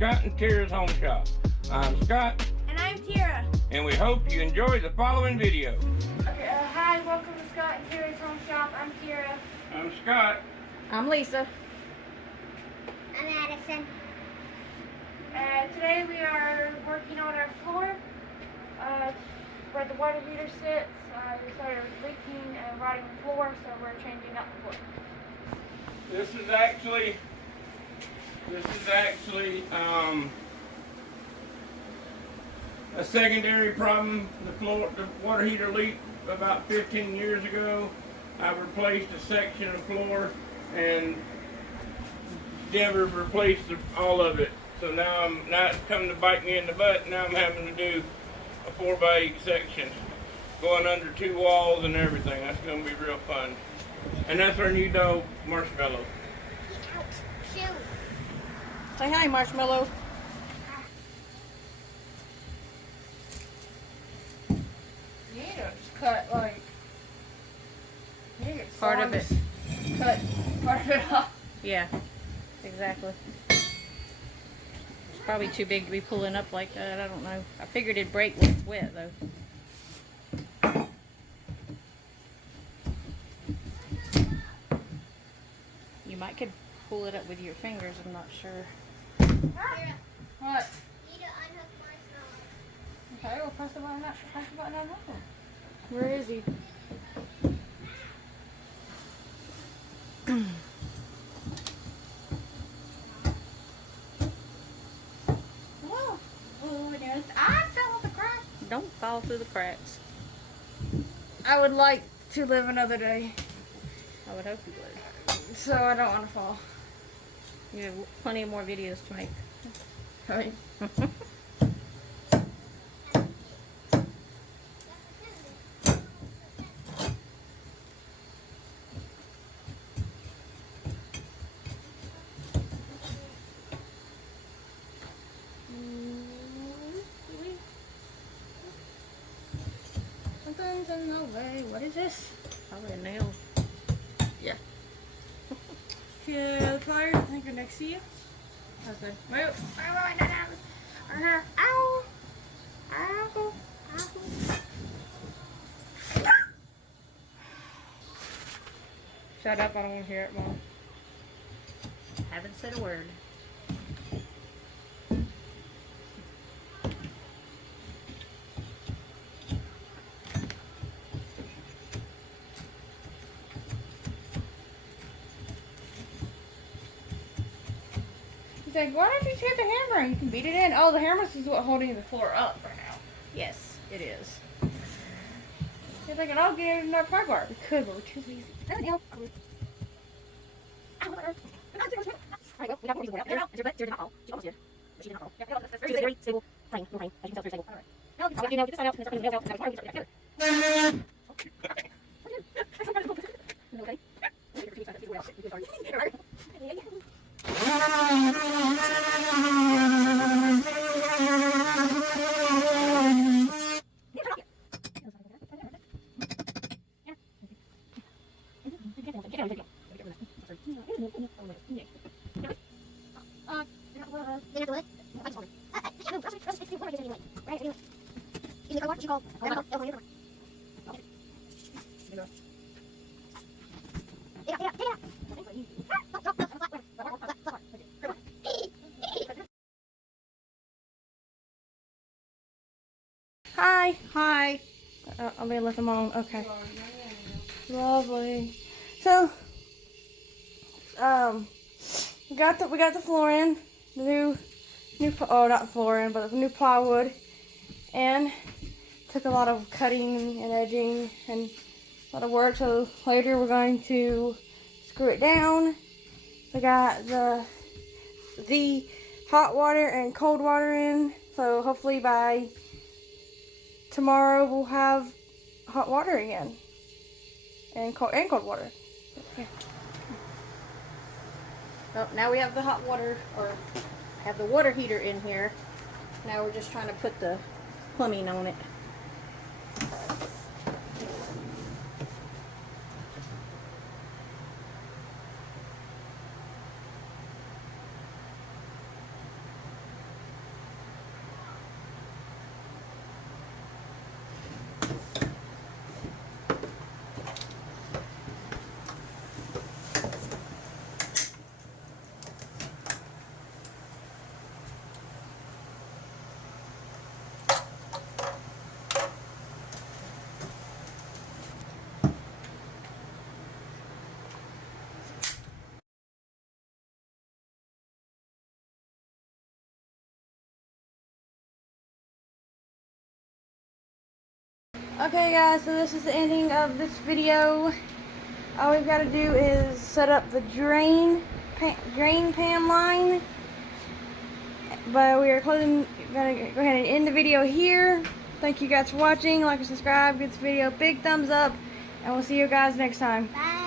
Scott and Tira's Home Shop. I'm Scott. And I'm Tira. And we hope you enjoy the following video. Okay, hi, welcome to Scott and Tira's Home Shop. I'm Tira. I'm Scott. I'm Lisa. I'm Addison. Today we are working on our floor where the water heater sits. We started leaking and rotting the floor, so we're changing out the floor. This is actually a secondary problem. The water heater leaked about 15 years ago. I replaced a section of floor, and Denver replaced all of it. So now it's coming to bite me in the butt. Now I'm having to do a 4x8 section, going under 2 walls and everything. That's going to be real fun. And that's our new dog, Marshmallow. Shoot. Say hi, Marshmallow. You need to just cut, like, you need to get Part of it. Cut part of it off. Yeah, exactly. It's probably too big to be pulling up like that. I don't know. I figured it'd break when it's wet, though. You might could pull it up with your fingers. I'm not sure. What? Need to unhook Marshmallow. Okay, we'll press the button on that one. Where is he? Whoa. Oh, there's, I fell off the crack. Don't fall through the cracks. I would like to live another day, I would hope you would. so I don't want to fall. You have plenty of more videos to make. Right. Something's in the way. What is this? Probably a nail. Yeah. Yeah, the pliers, I think, are next to you. Okay. Wait. Ow. Ow. Ow. Shut up, I don't want to hear it, Mom. Haven't said a word. He's like, why don't you take the hammer and you can beat it in? Oh, the hammer is what's holding the floor up right now. Yes, it is. He's like, I'll get another pry bar. We could, but we're too lazy. Hi. Hi. I'm gonna let them on. Okay. Lovely. So, we got the flooring, the new not flooring, but the new plywood, and took a lot of cutting and edging and a lot of work. So later we're going to screw it down. We got the hot water and cold water in. So hopefully by tomorrow we'll have hot water again and cold water. Yeah. Oh, now we have the hot water, or have the water heater in here. Now we're just trying to put the plumbing on it. Okay guys, so this is the ending of this video. All we've got to do is set up the drain pan line. But we are gonna go ahead and end the video here. Thank you guys for watching. Like and subscribe. Give this video a big thumbs up. And we'll see you guys next time. Bye.